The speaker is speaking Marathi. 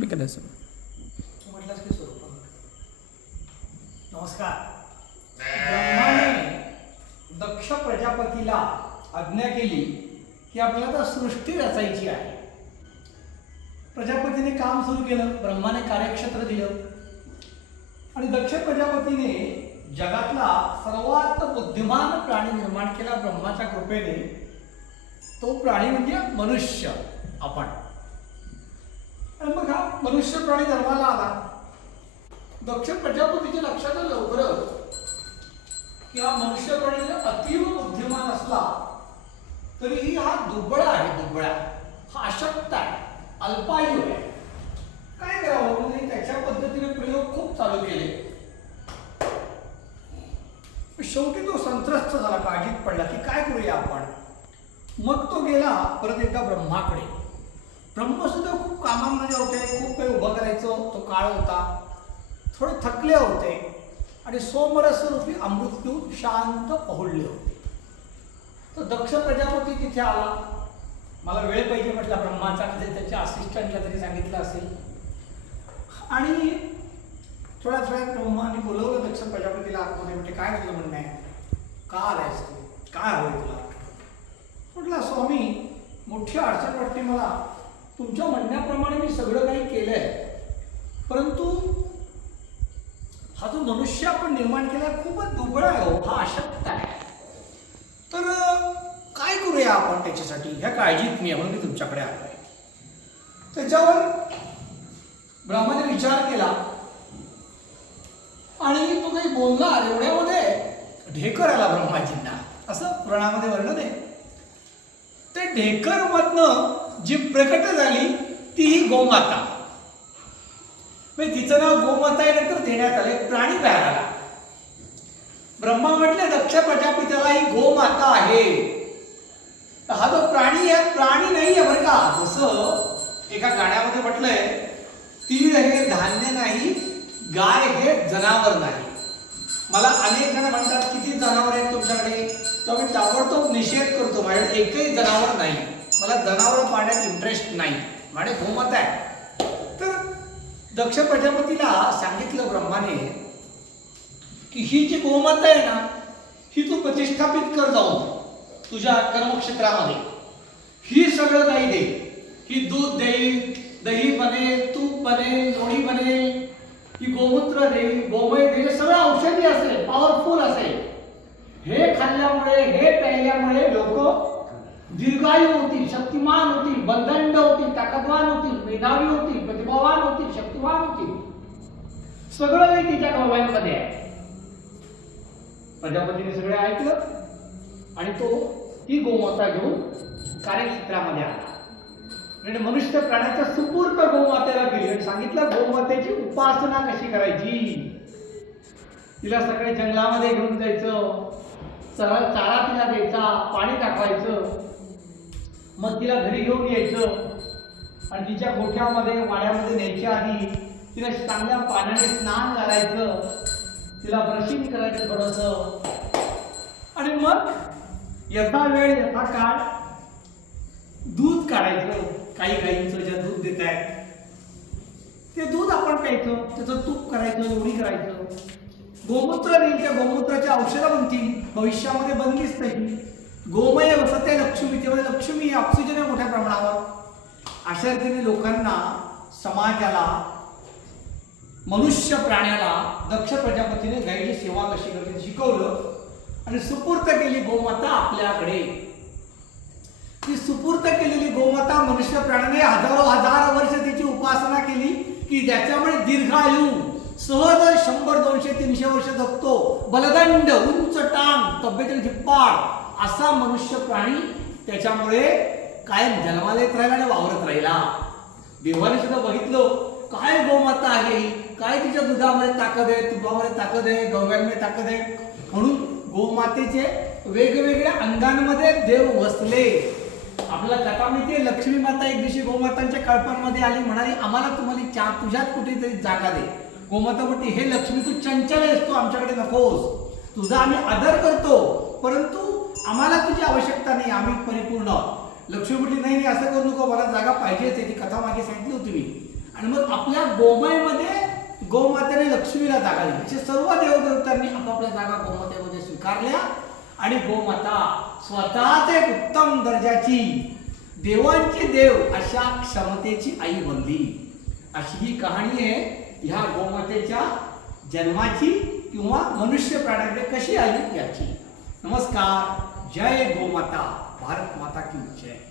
मी नमस्कार. ब्रह्माने दक्ष प्रजापतीला आज्ञा केली की आपल्याला आता सृष्टी रचायची आहे. प्रजापतीने काम सुरू केलं ब्रह्माने कार्यक्षेत्र दिलं. आणि दक्ष प्रजापतीने जगातला सर्वात बुद्धिमान प्राणी निर्माण केला ब्रह्माच्या कृपेने. तो प्राणी म्हणजे मनुष्य आपण. आणि मग हा मनुष्य प्राणी धर्माला आला. दक्ष प्रजापतीच्या लक्षात आलं लवकरच की हा मनुष्य प्राणी अतीव बुद्धिमान असला तरीही हा दुबळा आहे दुबळा. हा अशक्त आहे अल्पायू आहे. काय करावं? म्हणजे त्याच्या पद्धतीने प्रयोग खूप चालू केले. शेवटी तो संत्रस्त झाला काळजीत पडला की काय करूया आपण? मग तो गेला परत एकदा ब्रह्माकडे. ब्रह्मसुद्धा खूप कामामध्ये होते खूप काही उभं करायचं तो काळ होता. थोडे थकले होते. आणि सोमरस रूपी अमृत पिऊन शांत पहुडले होते. तर दक्ष प्रजापती तिथे आला. मला वेळ पाहिजे म्हटला ब्रह्माचा कधी त्याच्या असिस्टंटला तरी सांगितलं असेल. आणि थोड्या थोड्या ब्रह्माने बोलवलं दक्ष प्रजापतीला आतमध्ये म्हणजे काय तुझं म्हणणं आहे? का आलायस तू? काय हवं तुला? म्हटलं स्वामी मोठी अडचण वाटते मला. तुमच्या म्हणण्याप्रमाणे मी सगळं काही केलंय. परंतु हा जो मनुष्य आपण निर्माण केला खूपच दुबळा आहे हो हा अशक्त आहे. तर काय करूया आपण त्याच्यासाठी? ह्या काळजीत मी म्हणून मी तुमच्याकडे आलो आहे त्याच्यावर ब्रह्माने विचार केला. आणि तो काही बोलला एवढ्यामध्ये? ढेकर आला ब्रह्माजींना. असं पुराणामध्ये वर्णन आहे. ते ढेकर मधनं जी प्रकट झाली ती ही गोमाता. म्हणजे तिचं नाव गोमाता आहे नंतर देण्यात आले प्राणी बाहेर आला ब्रह्मा म्हटले दक्ष प्रजापतीला ही गोमाता आहे. हा जो प्राणी आहे प्राणी नाही आहे बरं का. जसं एका गाण्यामध्ये म्हटलंय तीळ हे धान्य नाही गाय हे जनावर नाही. मला अनेक जण म्हणतात किती जनावर आहेत तुमच्याकडे? तर मी ताबडतोब निषेध करतो माझ्याकडे एकही जनावर नाही. मला जनावर पाण्यात इंटरेस्ट नाही. म्हणे गोमत आहे. तर दक्ष प्रजापतीला सांगितलं ब्रह्माने की ही जी गोमाता आहे ना ही तू प्रतिष्ठापित कर जाऊन तुझ्या कर्मक्षेत्रामध्ये. ही सगळं नाही दे. ही दूध देईल दही बनेल तूप बनेल लोणी बनेल ही गोमूत्र देईल गोमय देईल सगळं औषधी असेल पॉवरफुल असेल. हे खाल्ल्यामुळे हे प्यायल्यामुळे लोक दीर्घायू होतील शक्तिमान होतील बलदंड होतील ताकदवान होतील मेधावी होतील प्रतिभावान होतील शक्तिवान होतील सगळं काही तिच्या गव्हांमध्ये आहे. प्रजापतीने सगळे ऐकलं आणि तो ही गोमाता घेऊन कार्यक्षेत्रामध्ये आला. म्हणजे मनुष्य प्राण्याच्या सुपूर्त गोमातेला दिली आणि म्हणजे सांगितलं गोमातेची उपासना कशी करायची? तिला सगळे जंगलामध्ये घेऊन जायचं चारा चारा तिला द्यायचा पाणी टाकायचं मग तिला घरी घेऊन यायचं. आणि तिच्या गोठ्यामध्ये वाड्यामध्ये न्यायच्या आधी तिला चांगल्या पाण्याने स्नान घालायचं तिला ब्रशिंग करायचं थोडंसं. आणि मग यथा वेळ यथा काळ दूध काढायचं. काही गाईंचं ज्या दूध देत आहेत ते दूध आपण प्यायचं. त्याचं तूप करायचं एवढी करायचं. गोमूत्र देईल त्या गोमूत्राच्या औषधं बनतील भविष्यामध्ये बनलीच नाही. गोमय वसते लक्ष्मी तेव्हा लक्ष्मी ऑक्सिजन आहे मोठ्या प्रमाणावर. अशा रीतीने लोकांना समाजाला मनुष्य प्राण्याला दक्ष प्रजापतीने गायीची सेवा कशी करते शिकवलं आणि सुपूर्त केली गोमाता आपल्याकडे. ती सुपूर्त केलेली गोमाता मनुष्य प्राण्याने हजारो हजार वर्ष तिची उपासना केली की ज्याच्यामुळे दीर्घायू सहज शंभर दोनशे तीनशे वर्ष जगतो. बलदंड उंच टांग तब्येतीने झिप्पाड असा मनुष्य प्राणी त्याच्यामुळे कायम जन्माला येत राहिला आणि वावरत राहिला. देवाने सुद्धा बघितलं काय गोमाता आहे काय तिच्या दुधामध्ये ताकद आहे तुपामध्ये ताकद आहे गव्यांमध्ये ताकद आहे? म्हणून गोमातेचे वेगवेगळ्या अंगांमध्ये देव वसले. आपल्याला कथा माहितीये लक्ष्मी माता एक दिवशी गोमातांच्या कळपांमध्ये आली म्हणाली आम्हाला तुम्हाला चा तुझ्यात कुठेतरी जागा दे. गोमाता म्हणते हे लक्ष्मी तू चंचल आहेस तू आमच्याकडे नकोस. तुझा आम्ही आदर करतो परंतु आम्हाला तुझी आवश्यकता नाही आम्ही परिपूर्ण लक्ष्मी म्हटली नाही नाही असं करू नको मला जागा पाहिजेच आहे. ती कथा मागे सांगितली होती मी. आणि मग आपल्या गोमयमध्ये गोमातेने लक्ष्मीला जागा दिली. असे सर्व देवदेवतांनी आपापल्या जागा गोमातेमध्ये स्वीकारल्या. आणि गोमाता स्वतःच एक उत्तम दर्जाची देवांची देव अशा क्षमतेची आई बनली. अशी ही कहाणी आहे. ह्या गोमातेच्या जन्माची किंवा मनुष्य प्राण्याकडे कशी आली याची. नमस्कार. जय गोमाता भारत माता की जय।